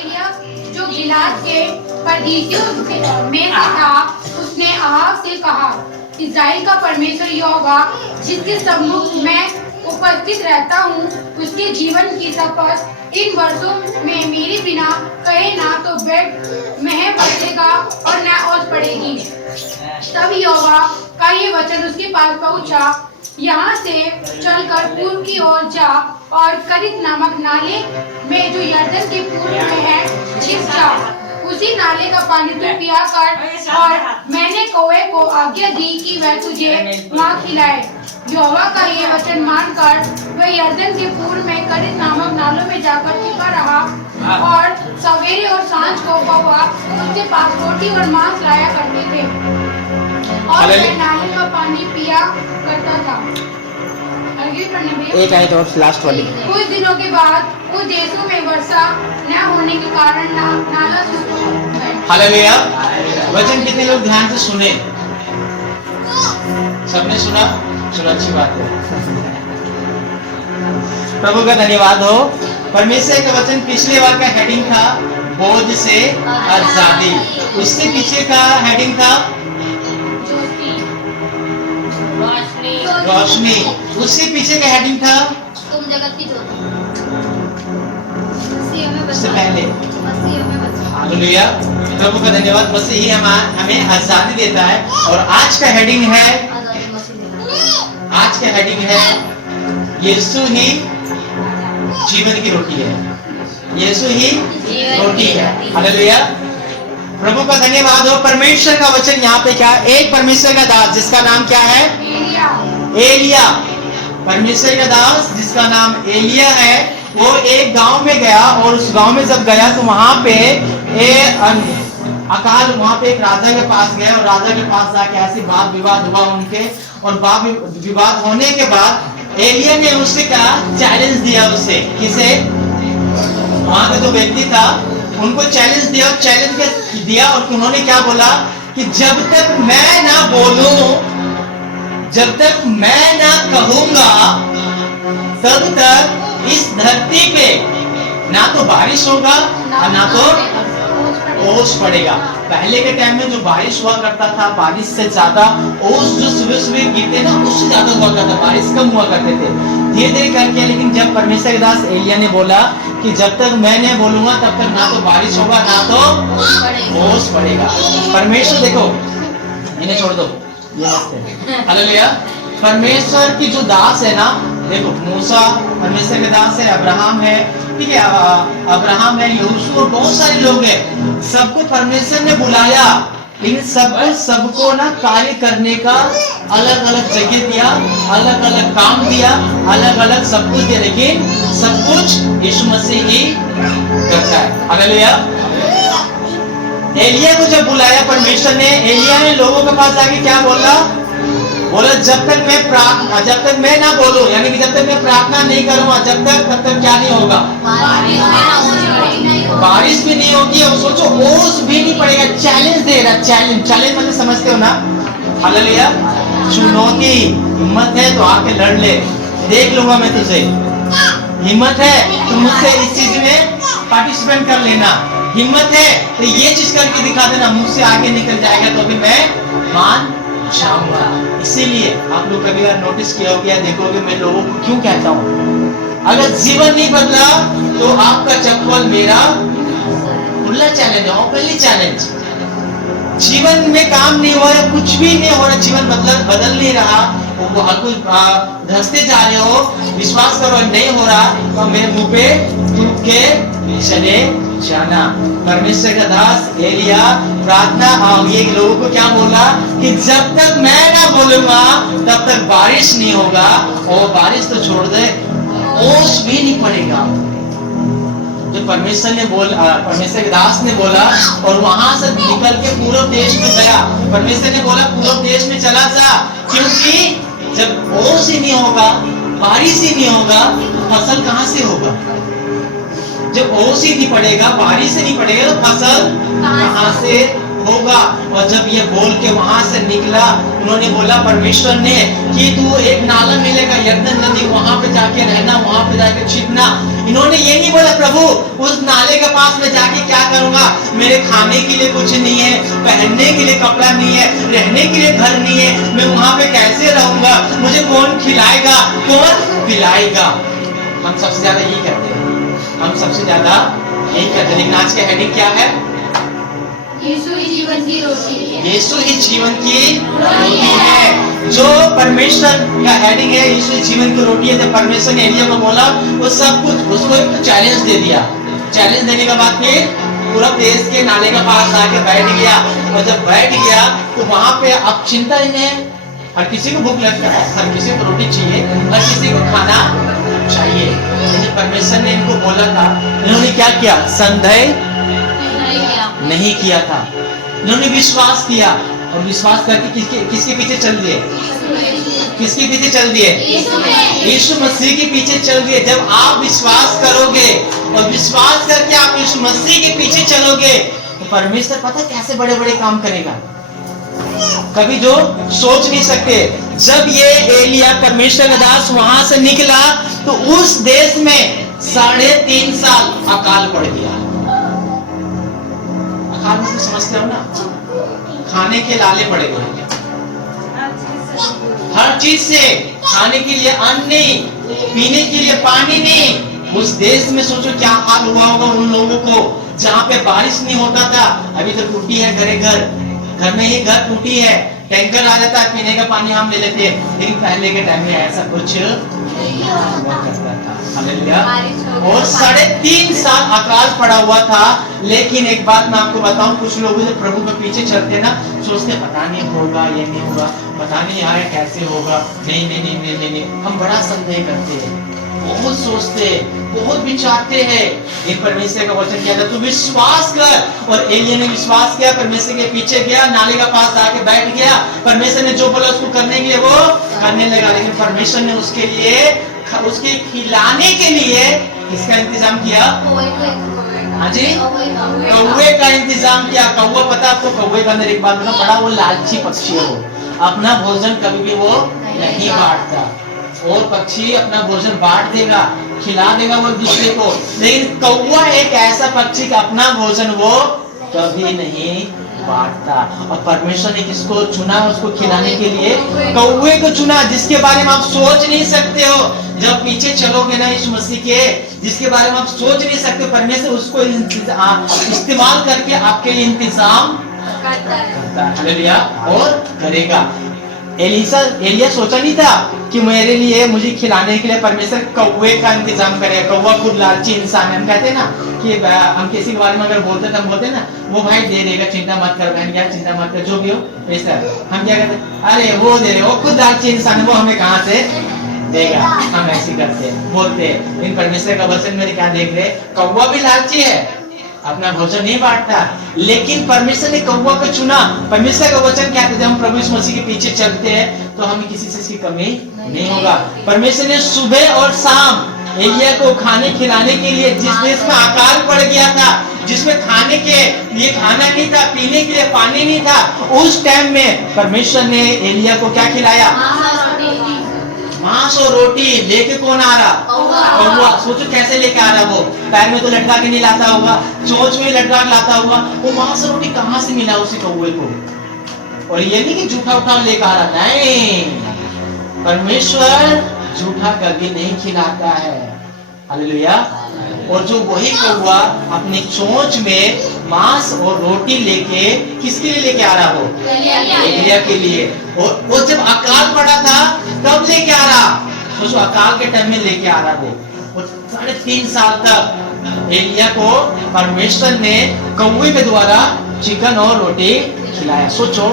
एलिया जो गिलाद के परदेशियों में से था, उसने अहाब से कहा, इस्राएल का परमेश्वर यहोवा जिसके सम्मुख मैं उपस्थित रहता हूँ, उसके जीवन की शपथ, इन वर्षों में मेरे बिना कहे ना तो बेड में बचेगा और न ओस पड़ेगी। तब यहोवा का ये वचन उसके पास पहुंचा, यहाँ से चलकर पूर्व की ओर जा और करित नामक नाले में जो यरदन के पूर्व में है छिप जा। उसी नाले का पानी तू पिया कर, और मैंने कौवे को आज्ञा दी कि वह तुझे वहाँ खिलाए। यहोवा का ये वचन मानकर वह यरदन के पूर्व में करित नामक नालों में जाकर छिपा रहा, और सवेरे और सांझ को कौवा उसके पास रोटी और मांस लाया करते थे, और वह नाले का पानी पिया करता था। एक आयत और लास्ट वाली। कुछ दिनों के बाद उस देशों में वर्षा न होने के कारण नाला सूख गया। हालेलुया। वचन कितने लोग ध्यान से सुने? सबने सुना? चलो अच्छी बात है। प्रभु का धन्यवाद हो। परमेश्वर का वचन पिछले बार का हेडिंग था बोझ से आजादी, उससे पीछे का हेडिंग था रोशनी, उससे पीछे का हेडिंग था तुम जगत की ज्योति। उससे पहले हालेलुया। प्रभु का धन्यवाद। बस यही हमें आजादी देता है। और आज का हेडिंग है यीशु ही जीवन की रोटी है। यीशु ही रोटी है। हालेलुया। प्रभु का धन्यवाद हो। परमेश्वर का वचन यहाँ पे क्या? एक परमेश्वर का दास जिसका नाम क्या है? एलिया। परमेश्वर का दास जिसका नाम एलिया है, वो एक गांव में गया, और उस गांव में जब गया तो वहां पे अकाल, वहां पे एक राजा के पास गया, और राजा के पास जाके ऐसी वाद विवाद हुआ उनके, और वाद विवाद होने के बाद एलिया ने उससे क्या चैलेंज दिया? उससे किसे? वहां का जो व्यक्ति था उनको चैलेंज दिया, और उन्होंने क्या बोला कि जब तक मैं ना बोलूं, जब तक मैं ना कहूंगा, तब तक इस धरती पे ना तो बारिश होगा और ना तो ओस पड़ेगा। पहले के टाइम में जो बारिश हुआ करता था, बारिश से ज्यादा ओस जो सुबह सुबह गिरते ना, उससे ज्यादा हुआ करता, बारिश कम हुआ करते थे धीरे धीरे करके। लेकिन जब परमेश्वर के दास एलिया ने बोला कि जब तक मैं नहीं बोलूंगा तब तक ना तो बारिश होगा ना तो ओस पड़ेगा। परमेश्वर देखो, इन्हें छोड़ दो, ये मस्त है। हालेलुया। परमेश्वर की जो दास है ना, देखो मूसा परमेश्वर के दास है, अब्राहम है, ठीक है, अब्राहम है, यूसुफ, और बहुत सारे लोग हैं। सबको परमेश्वर ने बुलाया, लेकिन सबको ना कार्य करने का अलग अलग जगह दिया, अलग अलग काम दिया, अलग अलग सब कुछ दिया, लेकिन सब कुछ यीशु मसीह ही करता है। हालेलुया। एलिया को जब बुलाया परमेश्वर ने, एलिया ने लोगों के पास जाके क्या बोला? जब तक मैं ना बोलूं, यानी कि जब तक मैं प्रार्थना नहीं करूंगा, तब तक क्या नहीं होगा? बारिश भी नहीं होगी, और सोचो ओस भी नहीं पड़ेगा। चैलेंज दे रहा, चैलेंज मतलब समझते हो ना? हालेलुया। चुनौती, हिम्मत है तो आके लड़ ले, देख लूंगा मैं तुझे। हिम्मत है तो मुझसे इस चीज में पार्टिसिपेट कर लेना। हिम्मत है तो ये चीज करके दिखा देना, मुझसे आगे निकल जाएगा तो फिर मैं मान जाऊंगा। इसीलिए आप लोग कभी बार नोटिस किया होगा, देखोगे मैं लोगों को क्यों कहता हूँ, अगर जीवन नहीं बदला तो आपका चप्पल मेरा खुला चैलेंज है, ओपनली चैलेंज। जीवन में काम नहीं हो रहा, कुछ भी नहीं हो रहा, जीवन बदल नहीं रहा, वो कुछ धंसते जा रहे हो, विश्वास करो नहीं हो रहा, तो मेरे मुंह पे थूक के चले जाना। परमेश्वर का दास एलिया प्रार्थना, ये लोगों को क्या बोला कि जब तक मैं ना बोलूंगा तब तक बारिश नहीं होगा, और बारिश तो छोड़ दे, ओस भी नहीं पड़ेगा। जो परमेश्वर के दास ने बोला, और वहां से निकल के पूर्व देश में गया। परमेश्वर ने बोला पूर्व देश में चला जा, क्योंकि जब ओस ही नहीं होगा, बारिश ही नहीं होगा, फसल कहां से होगा? जब ओस ही नहीं पड़ेगा, बारिश ही नहीं पड़ेगा, तो फसल कहां से होगा। और जब ये बोल के वहां से निकला, उन्होंने बोला परमेश्वर ने कि तू एक नाला मिलेगा यरदन नदी, वहां पे जाके रहना, वहां पे जाके छिपना। इन्होंने ये नहीं बोला प्रभु उस नाले के पास में जाके क्या करूंगा, मेरे खाने के लिए कुछ नहीं है, पहनने के लिए कपड़ा नहीं है, रहने के लिए घर नहीं है, मैं वहां पे कैसे रहूंगा, मुझे कौन खिलाएगा, कौन पिलाएगा। हम सबसे ज्यादा यही कहते हैं, हम सबसे ज्यादा यही कहते हैं। लेकिन आज का हेडिंग क्या है? यीशु ही जीवन की रोटी है। यीशु ही जीवन की रोटी है। जो परमेश्वर का हेडिंग है यीशु ही जीवन की रोटी है, जब परमेश्वर ने एलिया को बोला, वो सब कुछ उसको एक चैलेंज दे दिया। चैलेंज देने के बाद फिर पूरा देश के नाले के पास जाके बैठ गया। और जब बैठ गया तो वहां पे अब चिंता ही नहीं है, हर किसी को भूख लगता है, हर किसी को रोटी चाहिए, हर किसी को खाना चाहिए। लेकिन परमेश्वर ने इनको बोला था, इन्होंने क्या किया? संदेह नहीं किया था, इन्होंने विश्वास किया। और विश्वास करके किसके पीछे चल दिए? किसके पीछे चल दिए? यीशु मसीह के पीछे चल दिए। जब आप विश्वास करोगे और विश्वास करके आप यीशु मसीह के पीछे चलोगे तो परमेश्वर पता कैसे बड़े बड़े काम करेगा, कभी जो सोच नहीं सकते। जब ये एलिया परमेश्वर का दास वहां से निकला तो उस देश में 3.5 साल अकाल पड़ गया। अकाल में समझते हो ना, खाने के लाले पड़ गए, हर चीज से, खाने के लिए अन्न नहीं, पीने के लिए पानी नहीं। उस देश में सोचो क्या हाल हुआ होगा उन लोगों को, जहाँ पे बारिश नहीं होता था। अभी तो टूटी है घर में ही घर टूटी है, टैंकर आ जाता है, पीने का पानी हम ले लेते हैं। लेकिन पहले के टाइम में ऐसा कुछ हुआ करता था। हालेलुया। और 3.5 साल अकाल पड़ा हुआ था। लेकिन एक बात मैं आपको बताऊं, कुछ लोग जो प्रभु के पीछे चलते ना, सोचते पता नहीं होगा, ये नहीं होगा, पता नहीं आए कैसे होगा, नहीं नहीं नहीं नहीं नहीं, नहीं। हम बड़ा संदेह करते हैं, बहुत सोचते हैं, बहुत विचारते हैं। ये परमेश्वर का वचन क्या था? तू विश्वास कर। और एलिया ने विश्वास किया, परमेश्वर के पीछे गया, नाले के पास आके बैठ गया। परमेश्वर ने जो बोला उसको करने के लिए वो करने लगा। लेकिन परमेश्वर ने उसके लिए, उसके खिलाने के लिए किसका इंतजाम किया? हाँ जी, कौवे का इंतजाम किया। कौवा, पता आपको कौवे का अंदर एक बात बता, बड़ा वो लालची पक्षी है। वो अपना भोजन कभी भी वो नहीं बांटता। और पक्षी अपना भोजन बांट देगा, खिला देगा वो दूसरे को, लेकिन कौवा एक ऐसा पक्षी का अपना भोजन वो कभी नहीं बांटता। और परमेश्वर ने किसको चुना उसको खिलाने के लिए? कौवे को चुना, जिसके बारे में आप सोच नहीं सकते हो। जब पीछे चलोगे ना यीशु मसीह के, जिसके बारे में आप सोच नहीं सकते, परमेश्वर उसको इस्तेमाल करके आपके लिए इंतजाम करता है। हालेलुया। और करेगा। एलिया सोचा नहीं था कि मेरे लिए, मुझे खिलाने के लिए परमेश्वर कौवे का इंतजाम करेगा। कौवा खुद लालची इंसान है। हम कहते हैं ना कि हम किसी के बारे में अगर बोलते तो हम बोलते हैं ना, वो भाई दे देगा, चिंता मत कर बहन, क्या चिंता मत कर, जो भी हो वैसा। हम क्या कहते हैं? अरे वो दे देगा, वो खुद लालची इंसान है, वो हमें कहाँ से देगा। हम ऐसे करते हैं, बोलते हैं। लेकिन परमेश्वर का वचन में क्या देख रहे? कौवा भी लालची है, अपना भोजन नहीं बांटता। लेकिन परमेश्वर ने कौवा को चुना। परमेश्वर का वचन क्या है? जब हम प्रभु यीशु मसीह के पीछे चलते हैं तो हमें किसी चीज की कमी नहीं होगा। परमेश्वर ने सुबह और शाम एलिया को खाने खिलाने के लिए, जिस देश में अकाल पड़ गया था, जिसमें खाने के लिए खाना नहीं था, पीने के लिए पानी नहीं था, उस टाइम में परमेश्वर ने एलिया को क्या खिलाया? मांस और रोटी। लेके कौन आ रहा? कौवा। सोचो कैसे लेके आ रहा? वो पैर में तो लटका के नहीं लाता होगा, चोंच में लटका के लाता होगा। वो मांस और रोटी कहाँ से मिला उसे कौवे को? और ये नहीं कि झूठा उठा लेकर आ रहा, नहीं, परमेश्वर झूठा कभी नहीं खिलाता है। हालेलुया। और जो वही कौवा अपनी चोंच में मांस और रोटी लेके किसके लिए लेके आ रहा? वो एलिया के लिए। और वो जब अकाल पड़ा था तब लेके आ रहा। सोचो अकाल के टाइम में लेके आ रहा वो 3.5 साल तक एलिया को परमेश्वर ने कौवे के द्वारा चिकन और रोटी खिलाया। सोचो,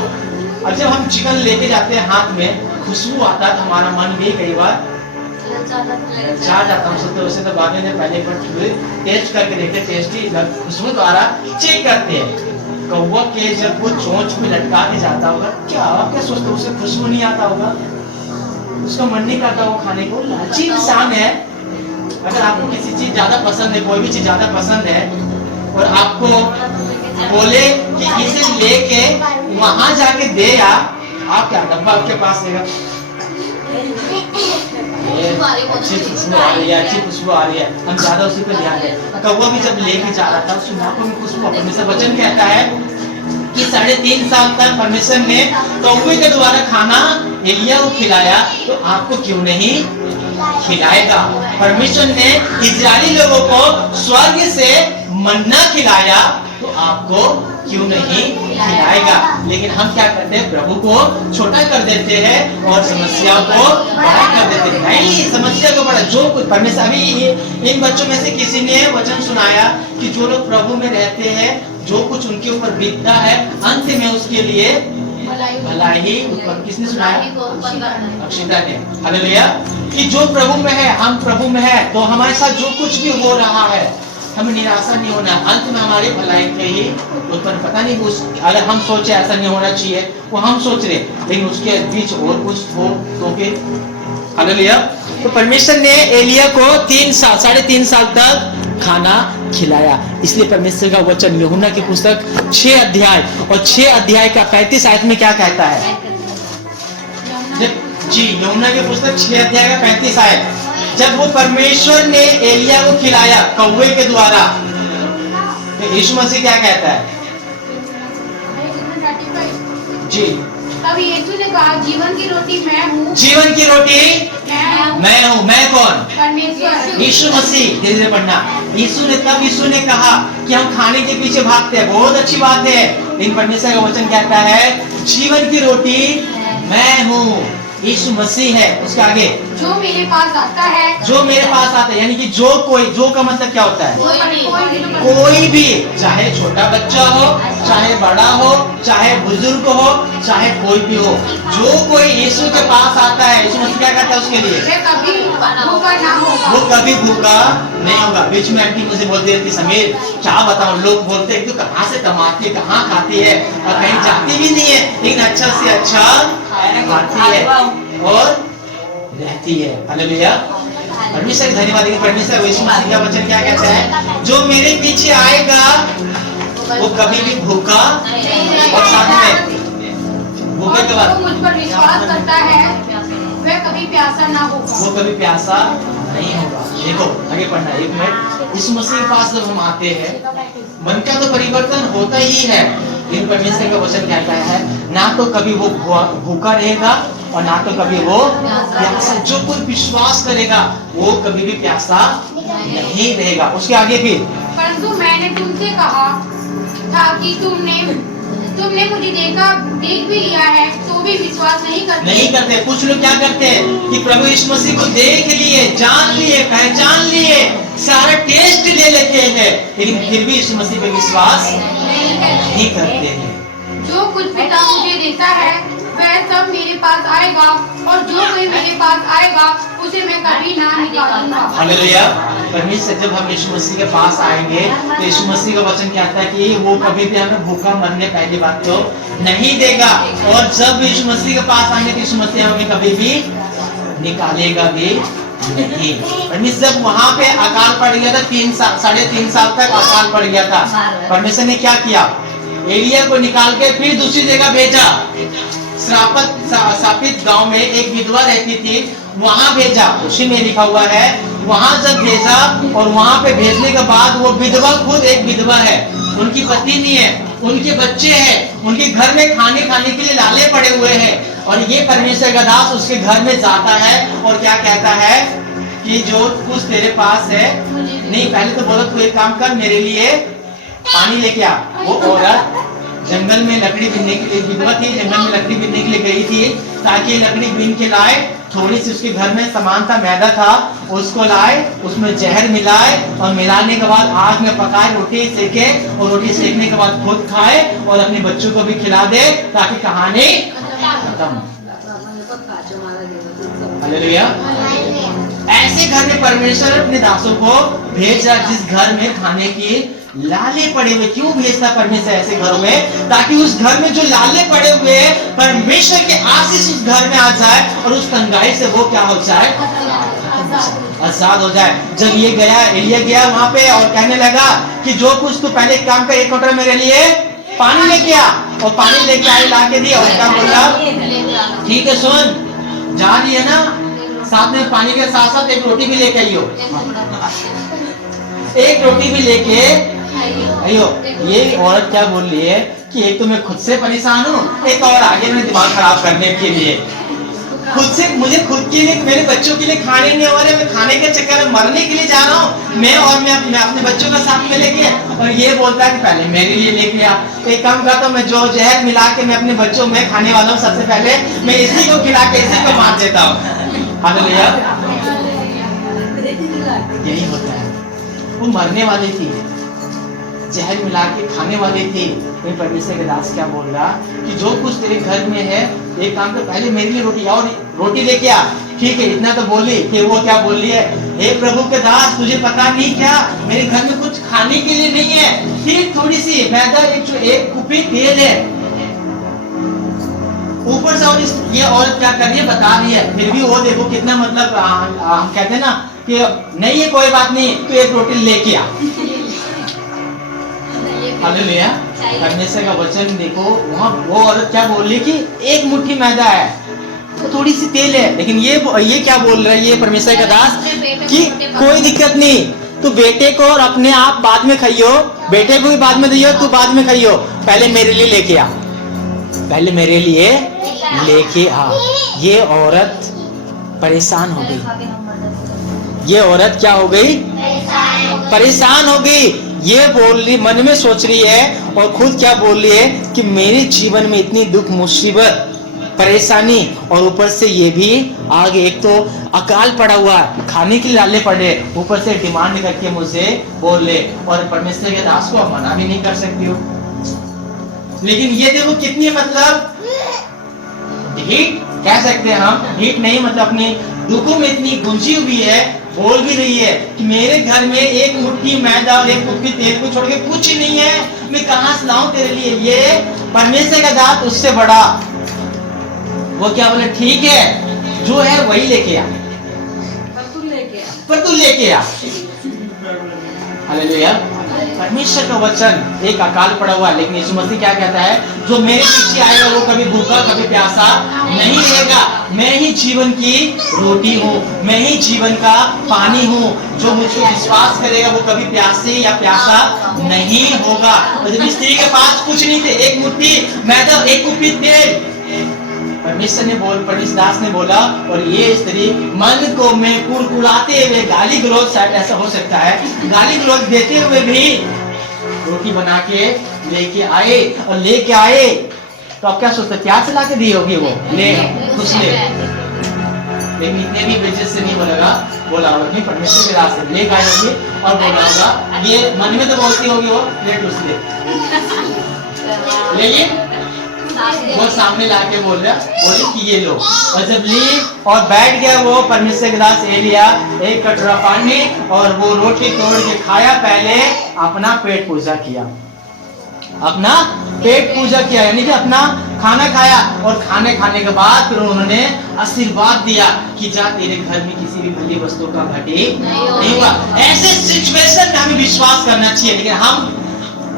और जब हम चिकन लेके जाते हैं हाथ में, खुशबू आता है, हमारा मन भी कई बार चाह जाता हूँ। सोचते वैसे तो बाद में पहले टेस्ट करके देखते, टेस्टी खुशबू द्वारा चेक करते हैं। कौवा के जब वो चोंच में लटका के जाता होगा, क्या सोचते, उसे खुशबू नहीं आता होगा, उसका मन नहीं करता वो खाने को। लालची इंसान है। अगर आपको किसी चीज ज्यादा पसंद है, कोई भी चीज ज्यादा पसंद है, और आपको बोले कि इसे लेके वहां जाके दे आप क्या डब्बा आपके पास देगा, अच्छी खुशबू आ रही है, अच्छी खुशबू आ रही है, हम ज्यादा उसी पे ध्यान दें। कौवा भी जब लेके जा रहा था उसकी नाकों में खुशबू, परमेश्वर वचन कहता है कि 3.5 साल तक परमेश्वर ने कौवे के द्वारा खाना एलिया को खिलाया, तो आपको क्यों नहीं खिलाएगा। परमेश्वर ने इजरायली लोगों को स्वर्ग से मन्ना खिलाया, तो आपको क्यों नहीं खिलाएगा। लेकिन हम क्या करते हैं, प्रभु को छोटा कर देते हैं और समस्या को बड़ा कर देते हैं। नहीं, समस्या को बड़ा, जो कुछ परमेश्वर, अभी इन बच्चों में से किसी ने वचन सुनाया कि जो लोग प्रभु में रहते हैं, जो कुछ उनके ऊपर बीतता है, अंत में उसके लिए भलाई उत्पन्न। किसने सुनाया? अक्षिता ने। हालेलुया। कि जो प्रभु में है, हम प्रभु में है, तो हमारे साथ जो कुछ भी हो रहा है, हमें निराशा नहीं होना, अंत में हमारे भलाई के ही उत्पन्न। पता नहीं उस, अगर हम सोचे ऐसा नहीं होना चाहिए, वो हम सोच रहे, लेकिन उसके बीच और कुछ हो तो फिर। हालेलुया। तो परमेश्वर ने एलिया को 3.5 साल तक खाना खिलाया। इसलिए परमेश्वर का वचन यूहन्ना की पुस्तक 6 अध्याय और 6 अध्याय का 35 आयत में क्या कहता है? जी, यूहन्ना की पुस्तक 6 अध्याय का 35 आयत, जब वो परमेश्वर ने एलिया को खिलाया कौवे के द्वारा, तो यीशु मसीह क्या कहता है? जी, तब यीशु ने कहा, जीवन की रोटी मैं हूँ। जीवन की रोटी मैं हूँ। मैं कौन? परमेश्वर। यीशु मसीह। धीरे धीरे पढ़ना। यीशु ने कहा कि हम खाने के पीछे भागते हैं, बहुत अच्छी बात है, लेकिन परमेश्वर का वचन कहता है जीवन की रोटी मैं हूँ। यीशु मसीह है। उसके आगे, जो मेरे पास आता है, जो मेरे पास आता है, यानी कि जो कोई, जो का मतलब क्या होता है? कोई भी, चाहे छोटा बच्चा हो, चाहे बड़ा हो, चाहे बुजुर्ग हो, चाहे कोई भी हो, जो कोई यीशु के पास आता है, यीशु मसीह क्या कहता है उसके लिए? कभी भूखा ना होगा। वो कभी भूखा नहीं होगा। बीच में आंटी मुझे बोलती रहती, समीर क्या बताऊं, लोग बोलते हैं तू कहाँ से कमाती है, कहाँ खाती है, और कहीं जाती भी नहीं है, लेकिन अच्छा से अच्छा खाती है और रहती है। हालेलुया। परमेश्वर धन्यवाद। परमेश्वर यीशु मसीह का वचन क्या कहता है? जो मेरे पीछे आएगा वो कभी भी भूखा, और साथ में भूखे के बाद मुझ पर विश्वास करता है वह कभी प्यासा ना होगा। वो कभी प्यासा नहीं होगा। देखो आगे पढ़ना, 1 मिनट। यीशु मसीह के पास जब हम आते हैं, मन का तो परिवर्तन होता ही है, लेकिन परमेश्वर का वचन कहता है ना तो कभी वो भूखा रहेगा और ना तो कभी वो प्यासा। जो कोई विश्वास करेगा वो कभी भी प्यासा नहीं रहेगा। उसके आगे भी, परंतु मैंने तुमसे कहा था कि तुमने मुझे देख भी लिया है, तो भी विश्वास नहीं करते। कुछ लोग क्या करते हैं कि प्रभु यीशु मसीह को देख लिए, जान लिए, पहचान लिए, सारा टेस्ट ले लेते हैं, लेकिन फिर भी यीशु मसीह पे विश्वास नहीं करते हैं। जो कुछ पिता मुझे देता है वह सब मेरे पास आएगा, और जो कोई मेरे पास आएगा उसे मैं कभी ना निकालूंगा। हालेलुया। परमेश्वर जब हम यीशु मसीह के पास आएंगे, तो यीशु मसीह का वचन कहता है कि वो कभी भी हमें भूखा मरने पहली बात तो नहीं देगा, और जब यीशु मसीह के पास आएंगे तो यीशु मसीह हमें कभी भी निकालेगा भी नहीं। परमेश्वर जब वहां पे अकाल पड़ गया था, 3.5 साल तक अकाल पड़ गया था, परमेश्वर ने क्या किया? एलिया को निकाल के फिर दूसरी जगह भेजा। श्रापित गांव में एक विधवा रहती थी, वहां भेजा। उसी में लिखा हुआ है, वहां जब भेजा, और वहां पे भेजने के बाद वो विधवा खुद एक विधवा है, उनकी पति नहीं है, उनके बच्चे हैं, उनके घर में खाने के लिए लाले पड़े हुए हैं, और ये परमेश्वर का दास उसके घर में जाता है और क्या कहता है कि जो कुछ तेरे पास है, नहीं पहले तो बोला तू एक काम कर, मेरे लिए पानी लेके आ। वो औरत जंगल में लकड़ी बीनने के लिए, विधवा थी, जंगल में लकड़ी बीनने के लिए गई थी, ताकि लकड़ी बीन के लाए। थोड़ी सी उसके घर में सामान था, मैदा था, उसको लाए, उसमें जहर मिलाए, और मिलाने के बाद आग में पकाए, रोटी सेके, और रोटी सेकने के बाद खुद खाए और अपने बच्चों को भी खिला दे, ताकि कहानी खत्म। हालेलुया। ऐसे घर में परमेश्वर अपने दासों को भेज रहा, जिस घर में खाने की लाले पड़े हुए। क्यों भेजता परमेश्वर ऐसे घरों में? ताकि उस घर में जो लाले पड़े हुए, परमेश्वर के आशीष उस घर में आ जाए, और उस तंगाई से वो क्या हो जाए? आजाद हो जाए। जब ये गया, एलिया गया वहां पे और कहने लगा कि जो कुछ तू पहले काम कर, एक कटोरा मेरे लिए पानी लेके आ, और पानी लेके आए ला के दिया, और क्या बोला, ठीक है सुन, जा रही है ना, साथ में पानी के साथ साथ एक रोटी भी लेके आइयो, एक रोटी भी लेके आइयो। ये औरत क्या बोल रही है कि एक तो मैं खुद से परेशान हूँ, एक और आगे में दिमाग खराब करने के लिए, खुद से, मुझे खुद के लिए, मेरे बच्चों के लिए खाने नहीं हो रहे, मैं खाने के चक्कर में मरने के लिए जा रहा हूँ मैं, और मैं अपने बच्चों का साथ में लेके, और ये बोलता है कि पहले मेरे लिए लेके आ। एक काम करता हूँ, मैं जो जहर मिला के मैं अपने बच्चों में खाने वाला हूँ, सबसे पहले मैं इसी को खिला के इसी को मार देता हूँ। हालेलुया। यही होता है, वो मरने वाली थी, जहर मिला के खाने वाली थी। परमेश्वर के दास क्या बोल रहा कि जो कुछ तेरे घर में है, एक काम कर, पहले मेरे लिए रोटी, और रोटी लेके आ। ठीक है, इतना तो बोली कि वो क्या बोल रही है, हे प्रभु के दास, तुझे पता नहीं क्या, मेरे घर में कुछ खाने के लिए नहीं है, ठीक थोड़ी सी मैदा, एक कुप्पी तेल है, ऊपर से और ये औरत क्या कर रही है, बता रही है, फिर भी वो देखो कितना, मतलब हम कहते हैं ना कि नहीं है कोई बात नहीं, तो एक रोटी लेके आ। हालेलुया। परमेश्वर का वचन देखो, वहाँ वो औरत क्या बोल रही कि एक मुट्ठी मैदा है, तो थोड़ी सी तेल है, लेकिन ये क्या बोल रहा है, ये परमेश्वर का दास कि कोई दिक्कत नहीं, तू बेटे को और अपने आप बाद में खाइयो, बेटे को भी बाद में दियो, तू बाद में खाइयो, पहले मेरे लिए लेके आ, पहले मेरे लिए लेके आ। ये औरत परेशान हो गई, ये औरत क्या हो गई, परेशान हो गई। ये बोल रही, मन में सोच रही है और खुद क्या बोल रही है कि मेरे जीवन में इतनी दुख, मुसीबत, परेशानी, और ऊपर से ये भी आगे, एक तो अकाल पड़ा हुआ, खाने के लिए लाले पड़े, ऊपर से डिमांड करके मुझे बोल ले, और परमेश्वर के दास को मना भी नहीं कर सकती हो। लेकिन ये देखो कितनी, मतलब ढीठ कह सकते हैं हम, ढीठ नहीं, मतलब अपने दुखों में इतनी गुंजी हुई है, बोल भी रही है कि मेरे घर में एक मुट्ठी मैदा और एक कुप्पी तेल को छोड़ के कुछ नहीं है, मैं कहां से लाऊं तेरे लिए। ये परमेश्वर का दास उससे बड़ा, वो क्या बोले, ठीक है जो है वही लेके आ, पर तू लेके आ। हालेलुया। परमेश्वर का वचन, एक अकाल पड़ा हुआ, लेकिन यीशु मसीह क्या कहता है, जो मेरे पीछे आएगा वो कभी भूखा कभी प्यासा नहीं रहेगा, मैं ही जीवन की रोटी हूँ, मैं ही जीवन का पानी हूँ, जो मुझको विश्वास करेगा वो कभी प्यासे या प्यासा नहीं होगा। और जब स्त्री के पास कुछ नहीं थे, एक मुट्ठी मैदा, एक कुप्पी तेल, परमेश्वर ने परमेश्वर दास ने बोला, और ये स्त्री मन को में कुलकुलाते हुए, गाली गलौज, शायद ऐसा हो सकता है, गाली गलौज देते हुए भी रोटी बना के लेके आए, और लेके आए तो आप क्या सोचते, प्यार से लाके दी होगी वो, ले खुश ले, लेकिन इतने भी बेइज्जत से नहीं बोला होगा कि परमेश्वर के दास से ले गए होगी, और बोला होगा, ये मन में तो बोलती होगी वो, ले खुश ले, लेकिन वो सामने लाके बोली कि ये लो, और जब ली और बैठ गया वो परमेश्वर के दास एलिया, एक कटोरा पानी और वो रोटी तोड़ के खाया, पहले अपना पेट पूजा किया, अपना पेट पूजा किया, यानी कि अपना खाना खाया, और खाने के बाद फिर उन्होंने आशीर्वाद दिया कि जा तेरे घर में किसी भी भली वस्तु का घटी नहीं हुआ। ऐसे सिचुएशन में हमें विश्वास करना चाहिए, लेकिन हम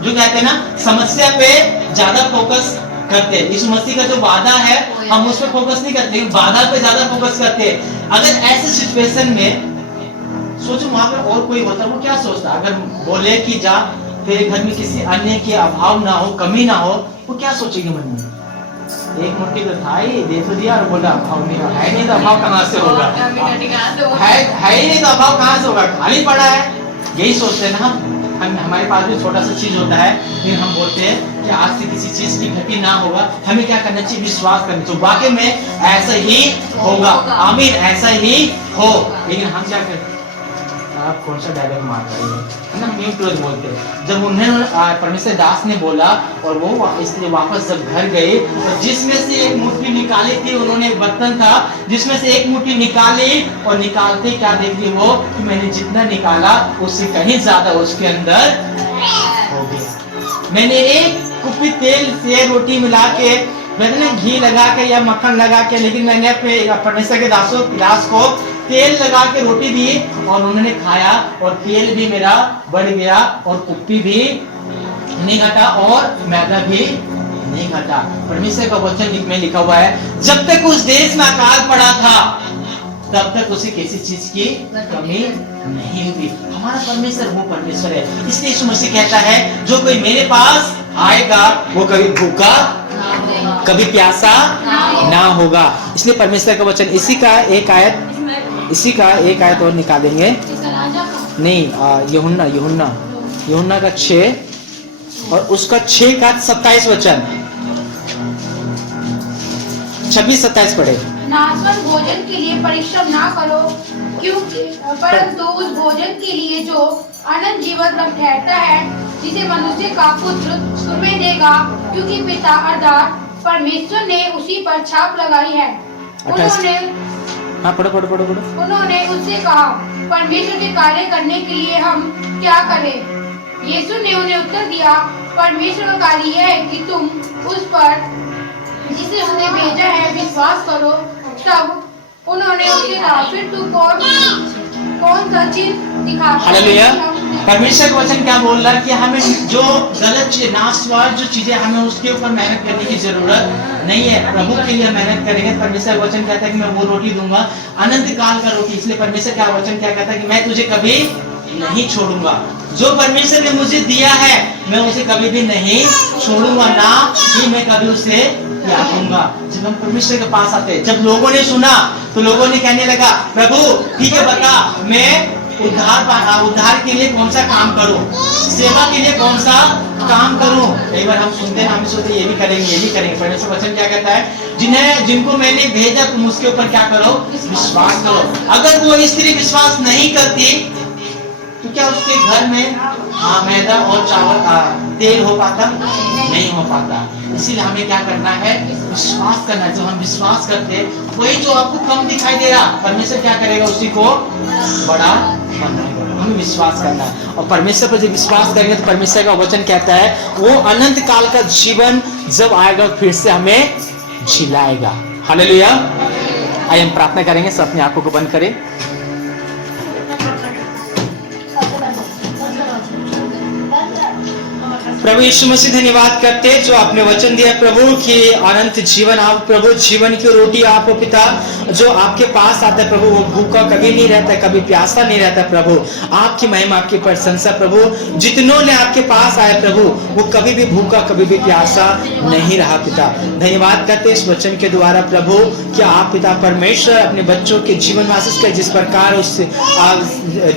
जो कहते हैं ना, समस्या पे ज्यादा फोकस करते हैं, यीशु मसीह का जो वादा है हम उस पर फोकस नहीं करते, वादा पे ज्यादा फोकस करते हैं। अगर ऐसे सिचुएशन में सोचो वहां पर और कोई होता, वो क्या सोचता, अगर बोले कि जा तेरे घर में किसी अन्य के अभाव ना हो, कमी ना हो, वो क्या सोचेगी मन में, एक मुट्ठी तो था ही, दे तो दिया, और बोला अभाव नहीं है, नहीं तो अभाव कहाँ से होगा, है ही नहीं तो अभाव कहाँ से होगा, खाली पड़ा है। यही सोचते हैं ना हम, हमारे पास भी छोटा सा चीज होता है, लेकिन हम बोलते हैं कि आज से किसी चीज की घटी ना होगा, हमें क्या करना चाहिए, विश्वास करना चाहिए, वाकई में ऐसा ही होगा, आमीन, ऐसा ही हो। लेकिन हम क्या करते हैं, आप कौन सा डायलॉग मार रहे हैं ना, न्यू तुरंत बोलते हैं। जब उन्हें परमेश्वर दास ने बोला, और वो इसलिए वापस जब घर गए, तो जिसमें से एक मुट्ठी निकाली थी, उन्होंने एक बर्तन था जिसमें से एक मुट्ठी निकाली, और निकालते क्या देखी वो, कि मैंने जितना निकाला उससे कहीं ज्यादा उसके अंदर हो गया। मैंने एक कुप्पी तेल से रोटी मिला के, मैंने घी लगा के या मक्खन लगा के, लेकिन मैंने अपने परमेश्वर के दास को तेल लगा के रोटी दी और उन्होंने खाया और तेल भी मेरा बढ़ गया और कुप्पी भी नहीं घटा और मैदा भी नहीं घटा। परमेश्वर का वचन में लिखा हुआ है जब तक उस देश में अकाल पड़ा था तब तक उसे किसी चीज की कमी नहीं हुई। हमारा परमेश्वर वो परमेश्वर है। इसलिए यीशु मसीह कहता है जो कोई मेरे पास आएगा वो कभी भूखा कभी प्यासा ना होगा। इसलिए परमेश्वर का वचन इसी का एक आयत और निकालेंगे। नहीं, यूहन्ना का 6 और उसका 6 का 27 वचन, 26-27 पढ़े। नाशवान भोजन के लिए परिश्रम ना करो क्योंकि परंतु उस भोजन के लिए जो अनंत जीवन तक ठहरता है जिसे मनुष्य का पुत्र तुम्हें देगा क्योंकि पिता अर्थात परमेश्वर ने उसी पर छाप लगाई है। उन्होंने उससे कहा परमेश्वर के कार्य करने के लिए हम क्या करें। यीशु ने उन्हें उत्तर दिया परमेश्वर का कार्य यह है कि तुम उस पर जिसे उन्हें भेजा है विश्वास करो। तब उन्होंने उससे कहा फिर तू कौन सा चिन्ह दिखा। हालेलुया। परमेश्वर का वचन क्या बोल रहा है कि हमें जो गलत नाशवान जो चीजें हमें उसके ऊपर मेहनत करने की जरूरत नहीं है। प्रभु के लिए मेहनत करेंगे। परमेश्वर का वचन कहता है कि मैं वो रोटी दूंगा अनंत काल का रोटी। इसलिए परमेश्वर का वचन क्या कहता है कि मैं तुझे कभी नहीं छोड़ूंगा। जो परमेश्वर ने मुझे दिया है मैं उसे कभी भी नहीं छोड़ूंगा, ना ही मैं कभी उसे त्यागूंगा। जब हम परमेश्वर के पास आते हैं, जब लोगों ने सुना तो लोगों ने कहने लगा प्रभु ठीक है बता मैं उद्धार के लिए कौन सा काम करूं, सेवा के लिए कौन सा काम करूं। कई बार हम सुनते हैं, हम सोचते ये भी करेंगे। परमेश्वर वचन क्या कहता है जिनको मैंने भेजा तुम उसके ऊपर क्या करो, विश्वास करो। अगर वो स्त्री विश्वास नहीं करती तो क्या उसके घर में मैदा और चावल तेल हो पाता? नहीं हो पाता। इसीलिए हमें क्या करना है, विश्वास करना है। जब हम विश्वास करते हैं वही जो आपको कम दिखाई दे रहा परमेश्वर क्या करेगा उसी को बड़ा बनाएगा। हमें विश्वास करना है और परमेश्वर पर जब विश्वास करेंगे तो परमेश्वर का वचन कहता है वो अनंत काल का जीवन जब आएगा फिर से हमें जिलाएगा। हालेलुया। आइए हम प्रार्थना करेंगे। सब अपनी आंखों को बंद करें। प्रभु यीशु मसीह धन्यवाद करते जो आपने वचन दिया प्रभु कि अनंत जीवन आप प्रभु जीवन की रोटी आप पिता जो आपके पास आता है प्रभु वो भूखा कभी नहीं रहता, कभी प्यासा नहीं रहता प्रभु। आपकी महिमा आपकी प्रशंसा प्रभु। जितनों ने आपके पास आए प्रभु वो कभी भी भूखा कभी भी प्यासा नहीं रहा पिता। धन्यवाद करते इस वचन के द्वारा प्रभु कि आप पिता परमेश्वर अपने बच्चों के जीवन में आशीष कर जिस प्रकार उस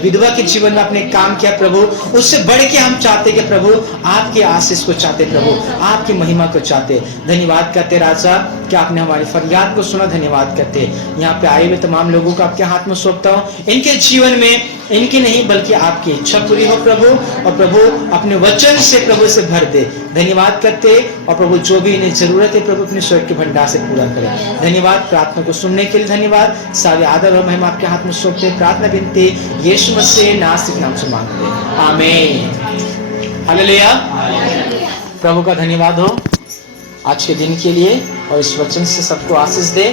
विधवा के जीवन में अपने काम किया प्रभु उससे बढ़ के हम चाहते कि प्रभु आपकी आशीष को चाहते प्रभु, आपकी महिमा को चाहते। धन्यवाद करते राजा कि आपने हमारी फरियाद को सुना। धन्यवाद करते यहाँ पे आए हुए तमाम लोगों को आपके हाथ में सौंपता हूँ। इनके जीवन में इनकी नहीं बल्कि आपकी इच्छा पूरी हो प्रभु और प्रभु अपने वचन से प्रभु से भर दे। धन्यवाद करते और प्रभु जो भी इन्हें जरूरत है प्रभु अपने स्वर्ग के भंडार से पूरा करे। धन्यवाद प्रार्थना को सुनने के लिए धन्यवाद। सारे आदर और महिमा आपके हाथ में सौंपते। प्रार्थना विनती यीशु मसीह नासरी के नाम से मांगते हैं, आमीन। हालेलुया। प्रभु का धन्यवाद हो आज के दिन के लिए और इस वचन से सबको आशीष दे।